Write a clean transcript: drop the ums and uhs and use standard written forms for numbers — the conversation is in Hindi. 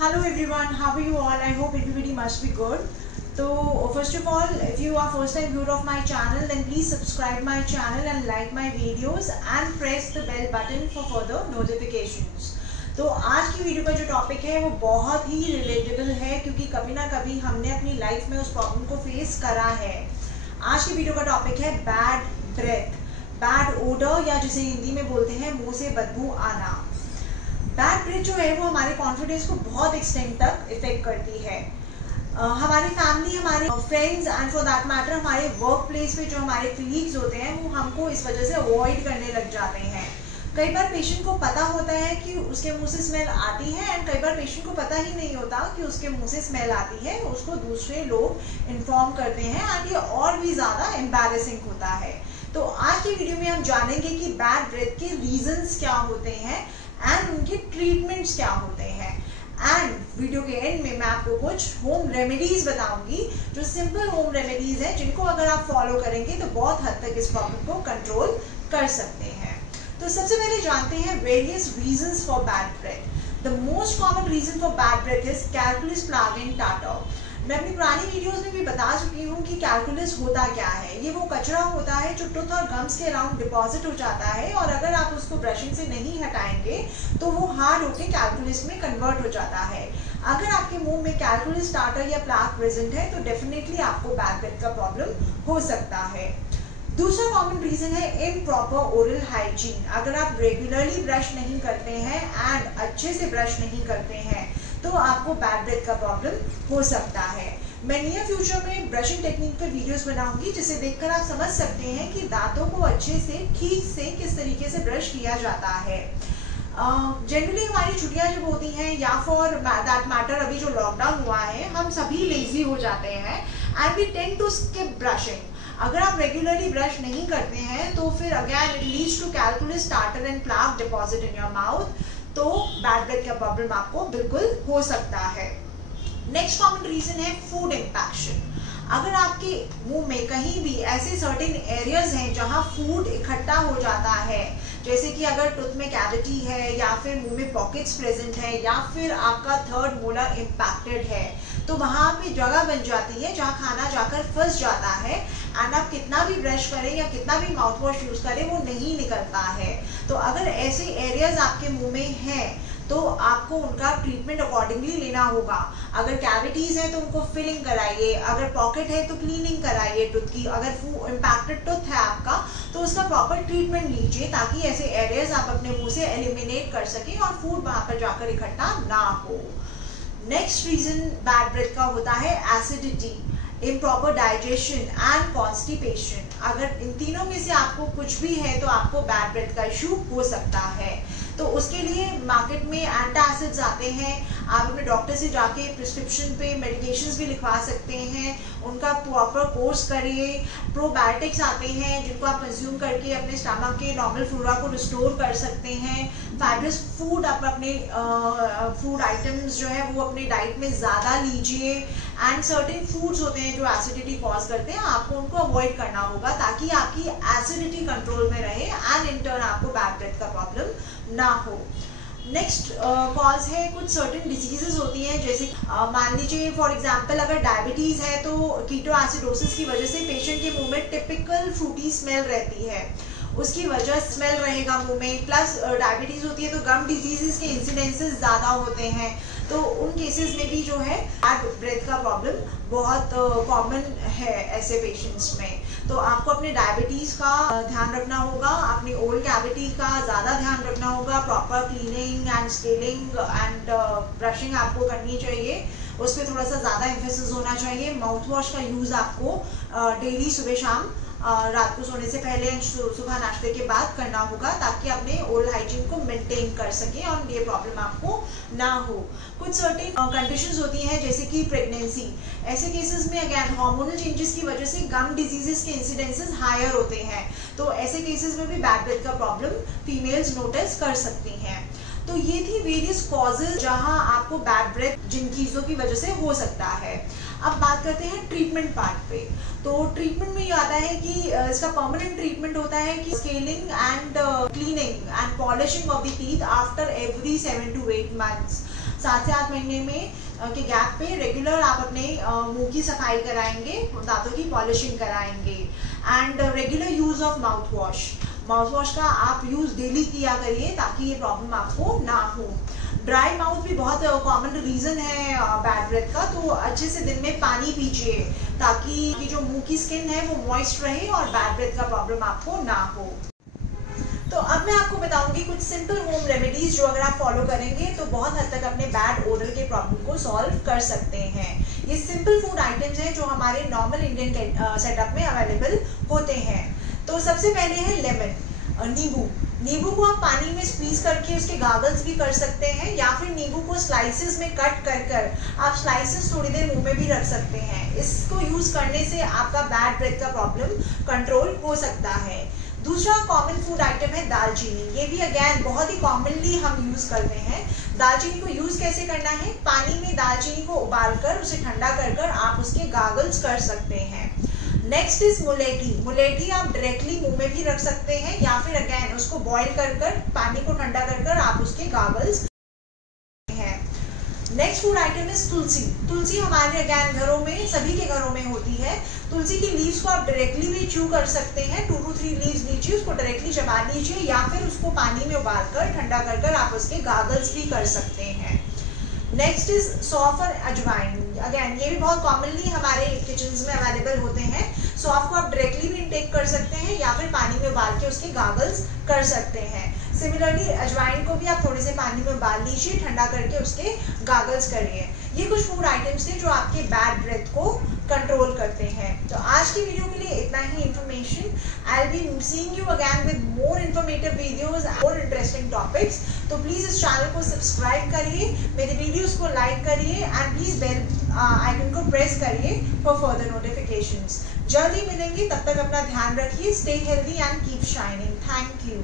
Hello everyone, how are you all? I hope everybody must be good. So first of all, if you are first time viewer of my channel, then please subscribe my channel and like my videos and press the bell button for further notifications. तो आज की वीडियो का जो टॉपिक है वो बहुत ही रिलेटेबल है क्योंकि कभी ना कभी हमने अपनी लाइफ में उस प्रॉब्लम को फेस करा है। आज की वीडियो का टॉपिक है बैड ब्रेथ, बैड ओडर या जिसे हिंदी में बोलते हैं मुंह से बदबू आना। बैड ब्रेथ जो है वो हमारे कॉन्फिडेंस को बहुत एक्सटेंड तक इफेक्ट करती है। हमारी फैमिली, हमारे friends and for that matter हमारे वर्क प्लेस पे जो हमारे कलीग्स होते हैं वो हमको इस वजह से अवॉइड करने लग जाते हैं। कई बार पेशेंट को पता होता है कि उसके मुंह से स्मेल आती है एंड कई बार पेशेंट को पता ही नहीं होता कि उसके मुंह से स्मेल आती है, उसको दूसरे लोग इन्फॉर्म करते हैं एंड ये और भी ज़्यादा एम्बैरेसिंग होता है। तो आज की वीडियो में हम जानेंगे कि बैड ब्रेथ के रीजंस क्या होते हैं एंड उनके ट्रीटमेंट्स क्या होते हैं। एंड वीडियो के एंड में मैं आपको कुछ होम रेमेडीज बताऊंगी जो सिंपल होम रेमेडीज हैं जिनको अगर आप फॉलो करेंगे तो बहुत हद तक इस प्रॉब्लम को कंट्रोल कर सकते हैं। तो सबसे पहले जानते हैं various reasons for bad breath. The most common reason for bad breath is calculus plug in tartar. मैं अपनी पुरानी वीडियोस में भी बता चुकी हूँ कि कैल्कुलस होता क्या है। ये वो कचरा होता है जो टूथ और गम्स के अराउंड डिपॉजिट हो जाता है और अगर आप उसको ब्रशिंग से नहीं हटाएंगे तो वो हार्ड होकर कैल्कुलस में कन्वर्ट हो जाता है। अगर आपके मुंह में कैल्कुलस टार्टर या प्लाक प्रेजेंट है तो डेफिनेटली आपको बैड ब्रेथ का प्रॉब्लम हो सकता है। दूसरा कॉमन रीजन है इम्प्रॉपर ओरल हाइजीन। अगर आप रेगुलरली ब्रश नहीं करते हैं एंड अच्छे से ब्रश नहीं करते हैं तो आपको बैड ब्रेथ का प्रॉब्लम हो सकता है। मैं नियर फ्यूचर में ब्रशिंग टेक्निक पर वीडियोस बनाऊंगी जिसे देखकर आप समझ सकते हैं कि दांतों को अच्छे से ठीक से किस तरीके से ब्रश किया जाता है। जनरली हमारी छुट्टियां जब होती हैं या फॉर दैट मैटर अभी जो लॉकडाउन हुआ है हम सभी लेजी हो जाते हैं and we tend to skip brushing. अगर आप रेगुलरली ब्रश नहीं करते हैं तो फिर again it leads to calculus tartar and plaque deposit in your mouth, तो बैड ब्रेथ का प्रॉब्लम आपको बिल्कुल हो सकता है। नेक्स्ट कॉमन रीजन है फूड इम्पैक्शन। अगर आपके मुंह में कहीं भी ऐसे सर्टेन एरियाज हैं जहां फूड इकट्ठा हो जाता है, जैसे कि अगर टूथ में कैविटी है या फिर मुंह में पॉकेट्स प्रेजेंट है या फिर आपका थर्ड मोलर इम्पैक्टेड है, तो वहां पे जगह बन जाती है जहां खाना जाकर फंस जाता है एंड आप कितना भी ब्रश करें या कितना भी माउथ वॉश यूज करें वो नहीं निकलता है। तो अगर ऐसे एरियाज आपके मुंह में हैं तो आपको उनका ट्रीटमेंट अकॉर्डिंगली लेना होगा। अगर कैविटीज है तो उनको फिलिंग कराइए, अगर पॉकेट है तो क्लीनिंग कराइए टूथ की, अगर इम्पैक्टेड टूथ है आपका तो उसका प्रॉपर ट्रीटमेंट लीजिए ताकि ऐसे एरियाज आप अपने मुंह से एलिमिनेट कर सकें और फूड वहां पर जाकर इकट्ठा ना हो। नेक्स्ट रीजन बैड ब्रेथ का होता है acidity, improper digestion and constipation. अगर इन तीनों में से आपको कुछ भी है तो आपको बैड ब्रेथ का इशू हो सकता है। तो उसके लिए मार्केट में एंटासिड्स आते हैं, आप अपने डॉक्टर से जाके प्रिस्क्रिप्शन पे मेडिकेशंस भी लिखवा सकते हैं, उनका प्रॉपर कोर्स करिए। प्रोबायोटिक्स आते हैं जिनको आप कंज्यूम करके अपने स्टमक के नॉर्मल फ्लोरा को रिस्टोर कर सकते हैं। फाइब्रस फूड आप अपने फूड आइटम्स जो है वो अपने डाइट में ज़्यादा लीजिए एंड सर्टेन फूड्स होते हैं जो एसिडिटी कॉज करते हैं, आपको उनको अवॉइड करना होगा ताकि आपकी एसिडिटी कंट्रोल में रहे एंड इन टर्न आपको बैड ब्रेथ का प्रॉब्लम ना हो। नेक्स्ट कॉज है कुछ सर्टेन डिजीजेस होती हैं, जैसे मान लीजिए फॉर एग्जांपल अगर डायबिटीज़ है तो कीटो एसिडोसिस की वजह से पेशेंट के मुंह में टिपिकल फ्रूटी स्मेल रहती है, उसकी वजह स्मेल रहेगा मुंह में। प्लस डायबिटीज़ होती है तो गम डिजीजेस के इंसिडेंसेस ज़्यादा होते हैं, तो उन केसेस में भी जो है बैड ब्रेथ का प्रॉब्लम बहुत कॉमन है ऐसे पेशेंट्स में। तो आपको अपने डायबिटीज़ का ध्यान रखना होगा, अपनी ओरल कैविटी का ज़्यादा ध्यान रखना होगा, proper cleaning and scaling and brushing आपको करनी चाहिए, उस पर थोड़ा सा ज़्यादा एम्फेसिस होना चाहिए। माउथ वॉश का यूज़ आपको डेली सुबह शाम रात को सोने से पहले सुबह नाश्ते के बाद करना होगा ताकि अपने ओरल हाइजीन को मेंटेन कर सकें और ये प्रॉब्लम आपको ना हो। कुछ सर्टेन कंडीशंस होती हैं जैसे कि प्रेगनेंसी, ऐसे केसेस में अगेन हार्मोनल चेंजेस की वजह से गम डिजीजेस के इंसिडेंसेस हायर होते हैं, तो ऐसे केसेस में भी बैड ब्रेथ का प्रॉब्लम फीमेल्स नोटिस कर सकती हैं। तो ये थी वेरियस कॉजेज जहां आपको बैड ब्रेथ जिन चीज़ों की वजह से हो सकता है। अब बात करते हैं ट्रीटमेंट पार्ट पे। तो ट्रीटमेंट में ये आता है कि इसका परमानेंट ट्रीटमेंट होता है कि scaling and cleaning and polishing of the teeth after every 7 to 8 months। 7 से 8 महीने में के गैप पे रेगुलर आप अपने मुंह की सफाई कराएंगे, दांतों की पॉलिशिंग कराएंगे। And regular use of mouth wash का आप यूज डेली किया करिए ताकि ये प्रॉब्लम आपको ना हो। ड्राई माउथ भी बहुत कॉमन रीजन है बैड ब्रेथ का, तो अच्छे से दिन में पानी पीजिए ताकि जो मुंह की स्किन है वो मॉइस्ट रहे और बैड ब्रेथ का प्रॉब्लम आपको ना हो। तो अब मैं आपको बताऊंगी कुछ सिंपल होम रेमेडीज जो अगर आप फॉलो करेंगे तो बहुत हद तक अपने बैड ओडर के प्रॉब्लम को सॉल्व कर सकते हैं। ये सिंपल फूड आइटम्स हैं जो हमारे नॉर्मल इंडियन सेटअप में अवेलेबल होते हैं। तो सबसे पहले है लेमन, नींबू को आप पानी में स्क्वीज करके उसके गागल्स भी कर सकते हैं, या फिर नींबू को स्लाइसेस में कट कर आप स्लाइसेस थोड़ी देर मुंह में भी रख सकते हैं। इसको यूज करने से आपका बैड ब्रेथ का प्रॉब्लम कंट्रोल हो सकता है। दूसरा कॉमन फूड आइटम है दालचीनी। ये भी अगेन बहुत ही कॉमनली हम यूज करते हैं। दालचीनी को यूज कैसे करना है, पानी में दालचीनी को उबालकर उसे ठंडा कर आप उसके गागल्स कर सकते हैं। नेक्स्ट इज मुलेठी आप डायरेक्टली मुंह में भी रख सकते हैं, या फिर अगेन उसको बॉईल कर पानी को ठंडा कर आप उसके गागल्स हैं। नेक्स्ट फूड आइटम इज तुलसी हमारे अगेन घरों में, सभी के घरों में होती है। तुलसी की लीव्स को आप डायरेक्टली भी च्यू कर सकते हैं, 2 to 3 लीव्स लीजिए, उसको डायरेक्टली चबा लीजिए, या फिर उसको पानी में उबालकर ठंडा कर आप उसके गागल्स भी कर सकते हैं। नेक्स्ट इज सौंफ और अजवाइन। अगेन ये भी बहुत कॉमनली हमारे किचन्स में अवेलेबल होते हैं। सौंफ को आप डायरेक्टली भी इनटेक कर सकते हैं, या फिर पानी में उबाल के उसके गागल्स कर सकते हैं। सिमिलरली अजवाइन को भी आप थोड़े से पानी में उबाल लीजिए, ठंडा करके उसके गागल्स करिए। ये कुछ फूड आइटम्स थे जो आपके बैड ब्रेथ को कंट्रोल करते हैं। तो आज की वीडियो के लिए इतना ही information. I will be seeing you again with more informative videos, more interesting topics. तो प्लीज इस चैनल को सब्सक्राइब करिए, मेरे वीडियोस को लाइक करिए, एंड प्लीज बेल आइकन को प्रेस करिए फॉर फर्दर नोटिफिकेशंस। जल्दी मिलेंगे, तब तक अपना ध्यान रखिए। Stay healthy and keep shining. Thank you.